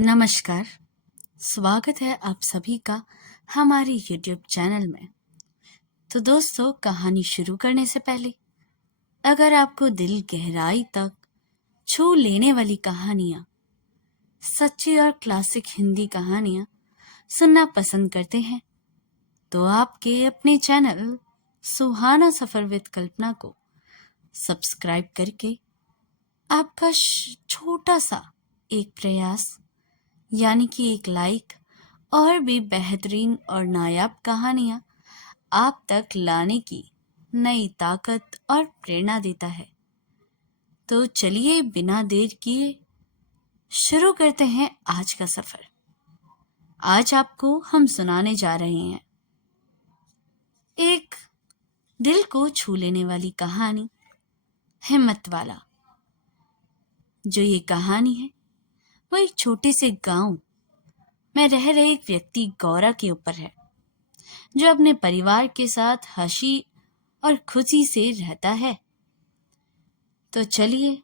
नमस्कार। स्वागत है आप सभी का हमारे YouTube चैनल में। तो दोस्तों, कहानी शुरू करने से पहले अगर आपको दिल गहराई तक छू लेने वाली कहानियाँ, सच्ची और क्लासिक हिंदी कहानियाँ सुनना पसंद करते हैं तो आपके अपने चैनल सुहाना सफ़र विद कल्पना को सब्सक्राइब करके आपका छोटा सा एक प्रयास यानी कि एक लाइक और भी बेहतरीन और नायाब कहानियाँ आप तक लाने की नई ताकत और प्रेरणा देता है। तो चलिए बिना देर किए शुरू करते हैं आज का सफ़र। आज आपको हम सुनाने जा रहे हैं एक दिल को छू लेने वाली कहानी, हिम्मत वाला। जो ये कहानी है वो एक छोटे से गांव में रह रहे एक व्यक्ति गौरा के ऊपर है, जो अपने परिवार के साथ हंसी और खुशी से रहता है। तो चलिए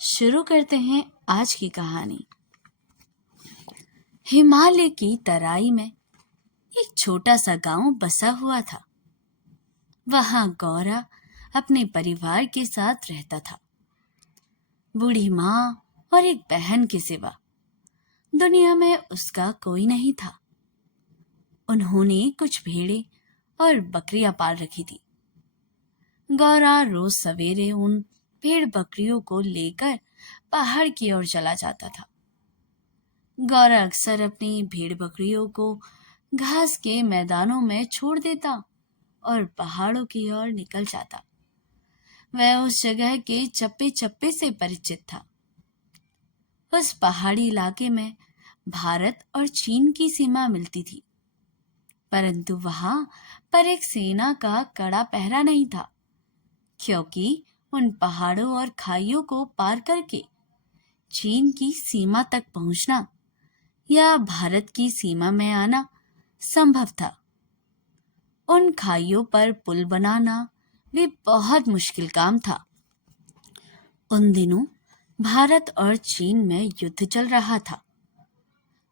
शुरू करते हैं आज की कहानी। हिमालय की तराई में एक छोटा सा गांव बसा हुआ था। वहां गौरा अपने परिवार के साथ रहता था। बूढ़ी माँ और एक बहन के सिवा दुनिया में उसका कोई नहीं था। उन्होंने कुछ भेड़ें और बकरियां पाल रखी थी। गौरा रोज सवेरे उन भेड़ बकरियों को लेकर पहाड़ की ओर चला जाता था। गौरा अक्सर अपनी भेड़ बकरियों को घास के मैदानों में छोड़ देता और पहाड़ों की ओर निकल जाता। वह उस जगह के चप्पे चप्पे से परिचित था। उस पहाड़ी इलाके में भारत और चीन की सीमा मिलती थी, परंतु वहां पर एक सेना का कड़ा पहरा नहीं था, क्योंकि उन पहाड़ों और खाइयों को पार करके चीन की सीमा तक पहुंचना या भारत की सीमा में आना संभव था। उन खाइयों पर पुल बनाना भी बहुत मुश्किल काम था। उन दिनों भारत और चीन में युद्ध चल रहा था।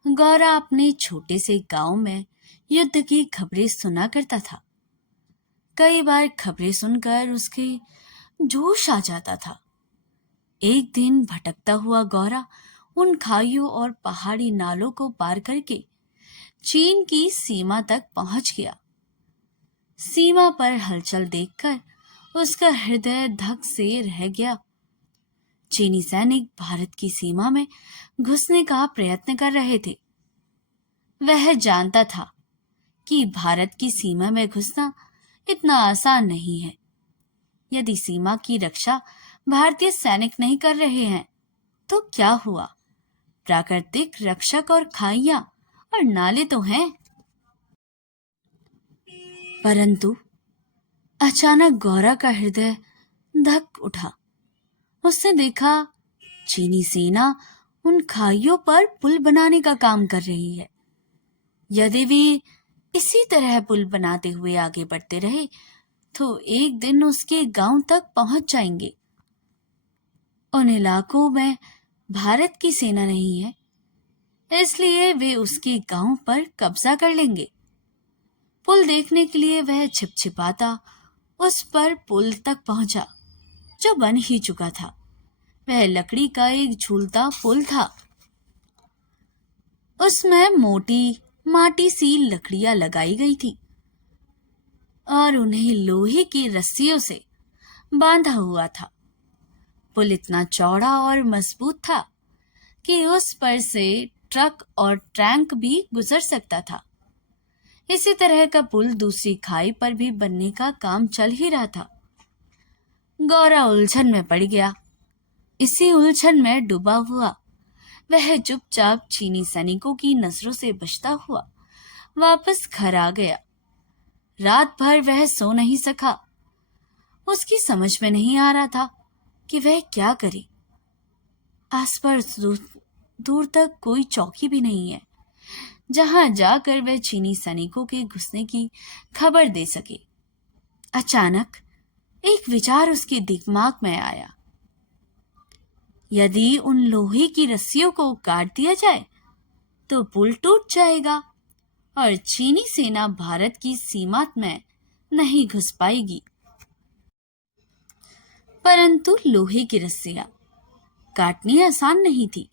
गौरा अपने छोटे से गांव में युद्ध की खबरें सुना करता था। कई बार खबरें सुनकर उसके जोश आ जाता था। एक दिन भटकता हुआ गौरा उन खाइयों और पहाड़ी नालों को पार करके चीन की सीमा तक पहुंच गया। सीमा पर हलचल देखकर उसका हृदय धक से रह गया। चीनी सैनिक भारत की सीमा में घुसने का प्रयत्न कर रहे थे। वह जानता था कि भारत की सीमा में घुसना इतना आसान नहीं है। यदि सीमा की रक्षा भारतीय सैनिक नहीं कर रहे हैं तो क्या हुआ? प्राकृतिक रक्षक और खाइयां और नाले तो हैं। परंतु अचानक गौरा का हृदय धक उठा। उसने देखा चीनी सेना उन खाइयों पर पुल बनाने का काम कर रही है। यदि वे इसी तरह पुल बनाते हुए आगे बढ़ते रहे तो एक दिन उसके गांव तक पहुंच जाएंगे। उन इलाकों में भारत की सेना नहीं है, इसलिए वे उसके गांव पर कब्जा कर लेंगे। पुल देखने के लिए वह छिपछिपाता उस पर पुल तक पहुंचा, जो बन ही चुका था। वह लकड़ी का एक झूलता पुल था। उसमें मोटी माटी सी लकड़ियां लगाई गई थी और उन्हें लोहे की रस्सियों से बांधा हुआ था। पुल इतना चौड़ा और मजबूत था कि उस पर से ट्रक और टैंक भी गुजर सकता था। इसी तरह का पुल दूसरी खाई पर भी बनने का काम चल ही रहा था। गौरा उलझन में पड़ गया। इसी उलझन में डूबा हुआ वह चुपचाप चीनी सैनिकों की नजरों से बचता हुआ वापस घर आ गया। रात भर वह सो नहीं सका। उसकी समझ में नहीं आ रहा था कि वह क्या करे। आसपास दूर तक कोई चौकी भी नहीं है जहां जाकर वह चीनी सैनिकों के घुसने की खबर दे सके। अचानक एक विचार उसके दिमाग में आया। यदि उन लोहे की रस्सियों को काट दिया जाए तो पुल टूट जाएगा और चीनी सेना भारत की सीमा में नहीं घुस पाएगी। परंतु लोहे की रस्सियां काटनी आसान नहीं थी।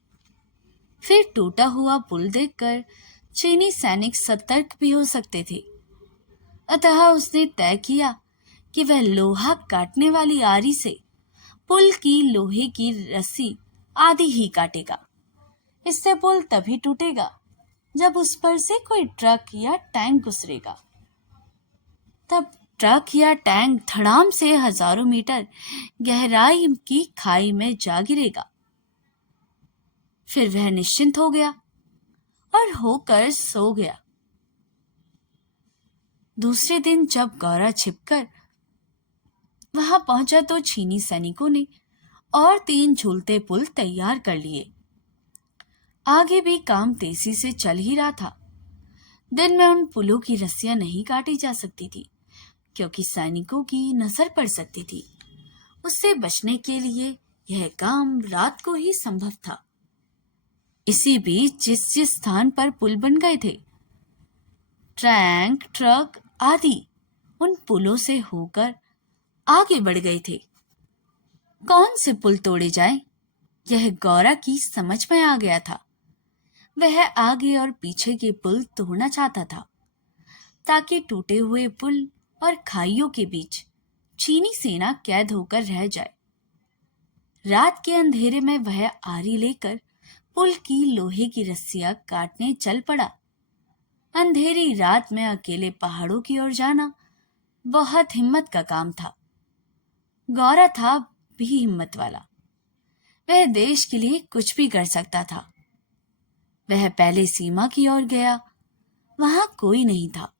फिर टूटा हुआ पुल देखकर चीनी सैनिक सतर्क भी हो सकते थे। अतः उसने तय किया कि वह लोहा काटने वाली आरी से पुल की लोहे की रस्सी आधी ही काटेगा। इससे पुल तभी टूटेगा जब उस पर से कोई ट्रक या टैंक गुजरेगा। तब ट्रक या टैंक धड़ाम से हजारों मीटर गहराई की खाई में जा गिरेगा। फिर वह निश्चिंत हो गया और होकर सो गया। दूसरे दिन जब गौरा छिपकर वहां पहुंचा तो चीनी सैनिकों ने और 3 झूलते पुल तैयार कर लिए। आगे भी काम तेजी से चल ही रहा था। दिन में उन पुलों की रस्सियां नहीं काटी जा सकती थी क्योंकि सैनिकों की नजर पड़ सकती थी। उससे बचने के लिए यह काम रात को ही संभव था। इसी बीच जिस जिस स्थान पर पुल बन गए थे, टैंक, ट्रक आदि उन पुलों से होकर आगे बढ़ गए थे। कौन से पुल तोड़े जाएं, यह गौरा की समझ में आ गया था। वह आगे और पीछे के पुल तोड़ना चाहता था ताकि टूटे हुए पुल और खाइयों के बीच चीनी सेना कैद होकर रह जाए। रात के अंधेरे में वह आरी लेकर पुल की लोहे की रस्सियां काटने चल पड़ा। अंधेरी रात में अकेले पहाड़ों की ओर जाना बहुत हिम्मत का काम था। गौरा था भी हिम्मत वाला। वह देश के लिए कुछ भी कर सकता था। वह पहले सीमा की ओर गया। वहां कोई नहीं था।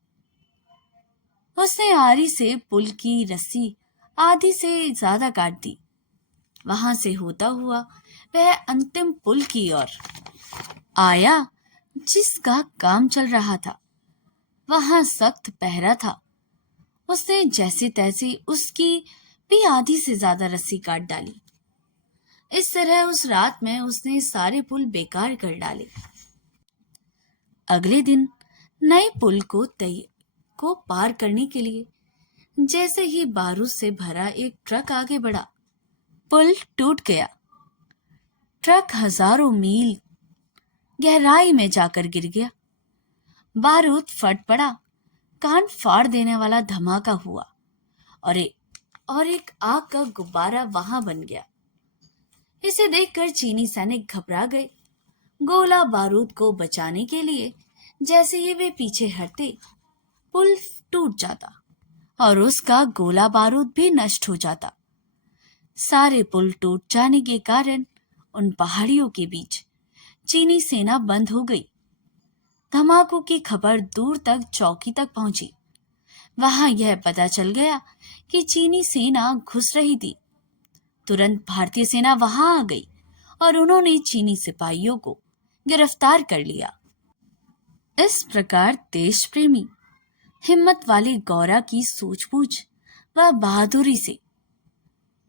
उसने आरी से पुल की रस्सी आधी से ज्यादा काट दी। वहां से होता हुआ वह अंतिम पुल की ओर आया जिसका काम चल रहा था। वहां सख्त पहरा था। उसने जैसे तैसे उसकी भी आधी से ज्यादा रस्सी काट डाली। इस तरह उस रात में उसने सारे पुल बेकार कर डाले। अगले दिन नए पुल को पार करने के लिए जैसे ही बारूद से भरा एक ट्रक आगे बढ़ा, पुल टूट गया। ट्रक हजारों मील गहराई में जाकर गिर गया। बारूद फट पड़ा। कान फाड़ देने वाला धमाका हुआ और एक आग का गुब्बारा वहां बन गया। इसे देखकर चीनी सैनिक घबरा गए। गोला बारूद को बचाने के लिए जैसे ही वे पीछे हटते, पुल टूट जाता और उसका गोला बारूद भी नष्ट हो जाता। सारे पुल टूट जाने के कारण उन पहाड़ियों के बीच चीनी सेना बंद हो गई। धमाकों की खबर दूर तक चौकी तक पहुंची। वहां यह पता चल गया कि चीनी सेना घुस रही थी। तुरंत भारतीय सेना वहां आ गई और उन्होंने चीनी सिपाहियों को गिरफ्तार कर लिया। इस प्रकार देश प्रेमी हिम्मत वाले गौरा की सूझबूझ व बहादुरी से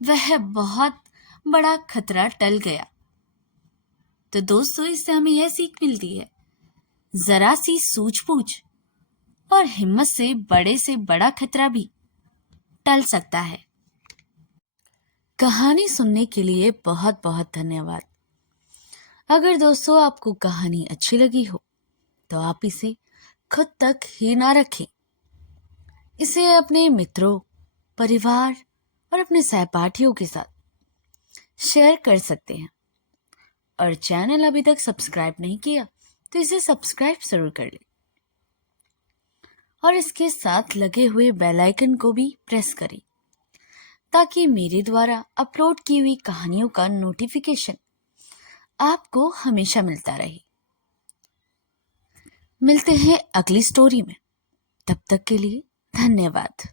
वह बहुत बड़ा खतरा टल गया। तो दोस्तों, इससे हमें यह सीख मिलती है, जरा सी सूझबूझ और हिम्मत से बड़ा खतरा भी टल सकता है। कहानी सुनने के लिए बहुत बहुत धन्यवाद। अगर दोस्तों आपको कहानी अच्छी लगी हो तो आप इसे खुद तक ही ना रखें। इसे अपने मित्रों, परिवार और अपने सहपाठियों के साथ शेयर कर सकते हैं। और चैनल अभी तक सब्सक्राइब नहीं किया तो इसे सब्सक्राइब जरूर कर लें और इसके साथ लगे हुए बेल आइकन को भी प्रेस करें ताकि मेरे द्वारा अपलोड की हुई कहानियों का नोटिफिकेशन आपको हमेशा मिलता रहे। मिलते हैं अगली स्टोरी में। तब तक के लिए धन्यवाद।